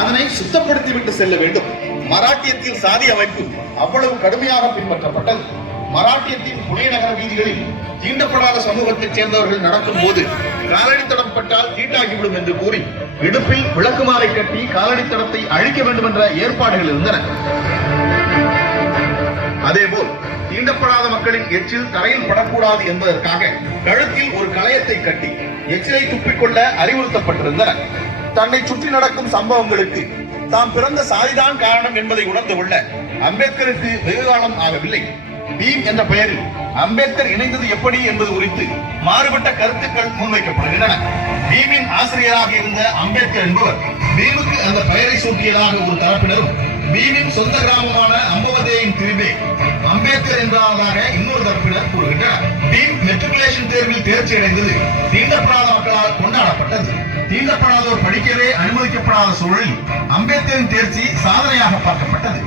அதனை சுத்தப்படுத்திவிட்டு செல்ல வேண்டும். மராட்டியத்தில் சாதி அமைப்பு அவ்வளவு கடுமையாக பின்பற்றப்பட்டது. மராட்டியத்தின் புனைநகர வீதிகளில் தீண்டப்படாத சமூகத்தைச் சேர்ந்தவர்கள் நடக்கும் போது காலடி தடம் பட்டால் தீட்டாகிவிடும் என்று கூறி இடுப்பில் விளக்குமாறை கட்டி காலடி தடத்தை அழிக்க வேண்டும் என்ற ஏற்பாடுகள் இருந்தன. அதேபோல் தீண்டப்படாத மக்களின் எச்சில் தரையில் படக்கூடாது என்பதற்காக கழுத்தில் ஒரு களையத்தை கட்டி எச்சிலை துப்பிக்கொள்ள அறிவுறுத்தப்பட்டிருந்தனர் தன்னை சுற்றி நடக்கும் சம்பவங்களுக்கு தாம் பிறந்த சாதிதான் காரணம் என்பதை உணர்ந்து கொள்ள அம்பேத்கருக்கு வெகு காலம் ஆகவில்லை. பீம் என்ற பெயரில் அம்பேத்கர் இணைந்தது எப்படி என்பது குறித்து மாறுபட்ட கருத்துக்கள் முன்வைக்கப்படுகின்றன. பீமின் ஆசிரியராக இருந்த அம்பேத்கர் என்பவர் பீமுக்கு அந்த பெயரை சூட்டியதாக ஒரு தரப்பினரும் பீமின் சொந்த கிராமமான அம்பவதேயின் திரும்பே அம்பேத்கர் என்றாவதாக இன்னொரு தரப்பினர் கூறுகின்றனர். பீம் மெட்ரிகுலேஷன் தேர்வில் தேர்ச்சி அடைந்தது தீண்டப்படாத மக்களால் கொண்டாடப்பட்டது. தீண்டப்படாதோர் படிக்கவே அனுமதிக்கப்படாத சூழலில் அம்பேத்கரின் தேர்ச்சி சாதனையாக பார்க்கப்பட்டது.